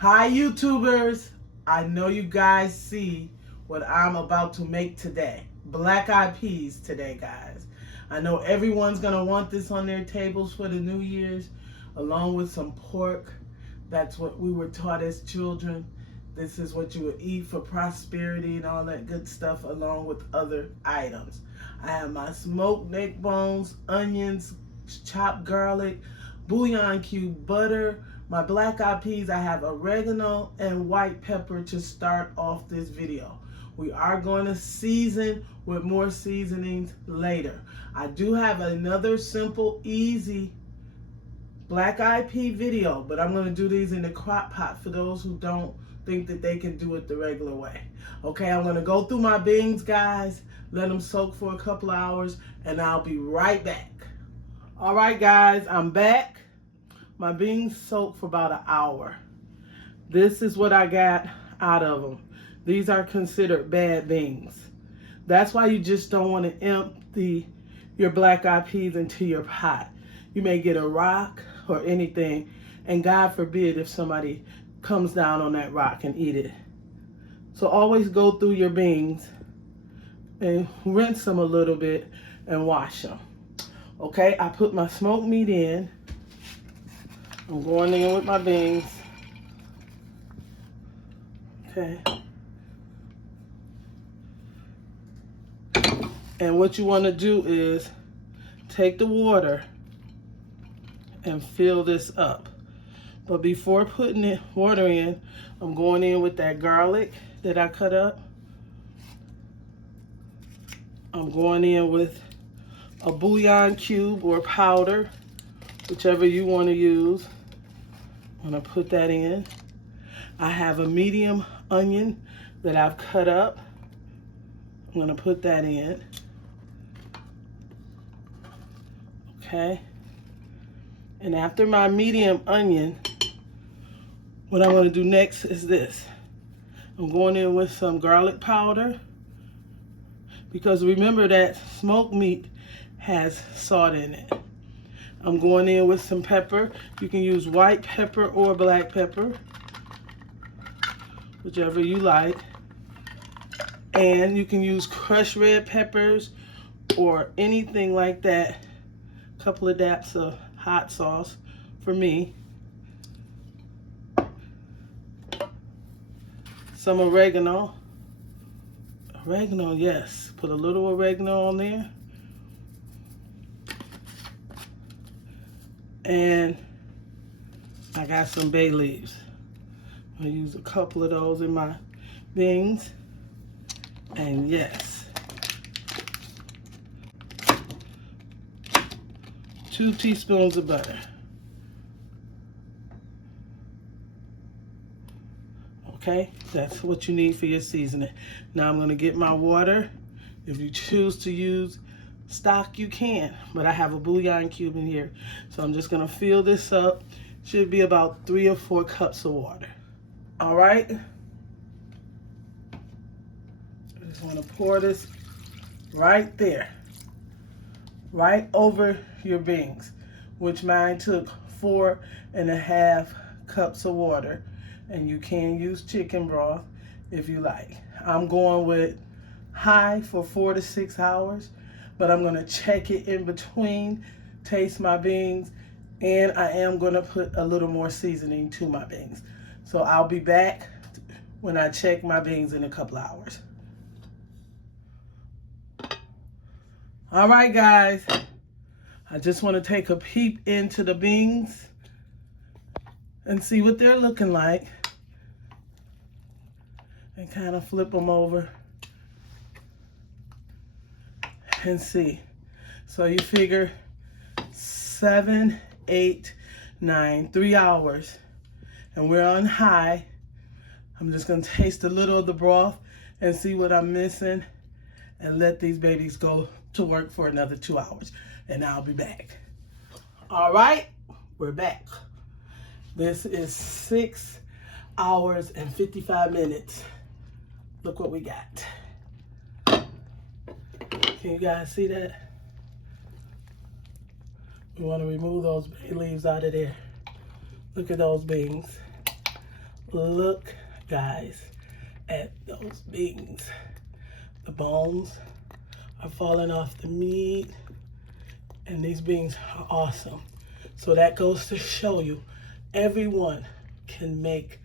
Hi YouTubers, I know you guys see what I'm about to make today. Black eyed peas today, guys. I know everyone's gonna want this on their tables for the New Year's, along with some pork. That's what we were taught as children. This is what you would eat for prosperity and all that good stuff, along with other items. I have my smoked neck bones, onions, chopped garlic, bouillon cube, butter, my black eyed peas. I have oregano and white pepper to start off this video. We are going to season with more seasonings later. I do have another simple, easy black eyed pea video, but I'm going to do these in the crock pot for those who don't think that they can do it the regular way. Okay, I'm going to go through my beans, guys, let them soak for a couple of hours, and I'll be right back. All right, guys, I'm back. My beans soaked for about an hour. This is what I got out of them. These are considered bad beans. That's why you just don't want to empty your black eyed peas into your pot. You may get a rock or anything, and God forbid if somebody comes down on that rock and eat it. So always go through your beans and rinse them a little bit and wash them. Okay, I put my smoked meat in. I'm going in with my beans. Okay. And what you want to do is take the water and fill this up. But before putting the water in, I'm going in with that garlic that I cut up. I'm going in with a bouillon cube or powder, whichever you want to use. I'm going to put that in. I have a medium onion that I've cut up. I'm going to put that in. Okay. And after my medium onion, what I'm going to do next is this. I'm going in with some garlic powder, because remember that smoked meat has salt in it. I'm going in with some pepper. You can use white pepper or black pepper, whichever you like. And you can use crushed red peppers or anything like that. A couple of dabs of hot sauce for me. Some oregano. Oregano, yes. Put a little oregano on there. And I got some bay leaves. I'm going to use a couple of those in my beans. And yes, 2 teaspoons of butter. Okay, that's what you need for your seasoning. Now I'm going to get my water. If you choose to use stock, you can, but I have a bouillon cube in here, so I'm just going to fill this up. Should be about 3 or 4 cups of water. All right, I just want to pour this right there, right over your beans, which mine took 4.5 cups of water. And you can use chicken broth if you like. I'm going with high for 4 to 6 hours, but I'm going to check it in between, taste my beans, and I am going to put a little more seasoning to my beans. So I'll be back when I check my beans in a couple hours. All right, guys. I just want to take a peep into the beans and see what they're looking like, and kind of flip them over and see. So you figure 7, 8, 9, 3 hours, and we're on high. I'm just gonna taste a little of the broth and see what I'm missing, and let these babies go to work for another 2 hours, and I'll be back. All right, we're back. This is 6 hours and 55 minutes. Look what we got. Can you guys see that? We want to remove those bay leaves out of there. Look at those beans. Look, guys, at those beans. The bones are falling off the meat, and these beans are awesome. So that goes to show you, everyone can make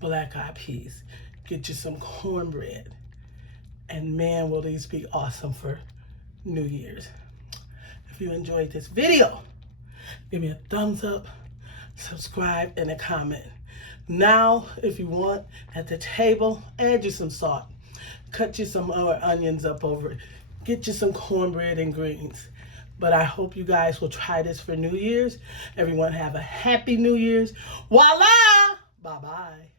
black-eyed peas. Get you some cornbread, and man, will these be awesome for New Year's. If you enjoyed this video, give me a thumbs up, subscribe, and a comment. Now, if you want, at the table, add you some salt. Cut you some more onions up over it. Get you some cornbread and greens. But I hope you guys will try this for New Year's. Everyone have a happy New Year's. Voila! Bye-bye.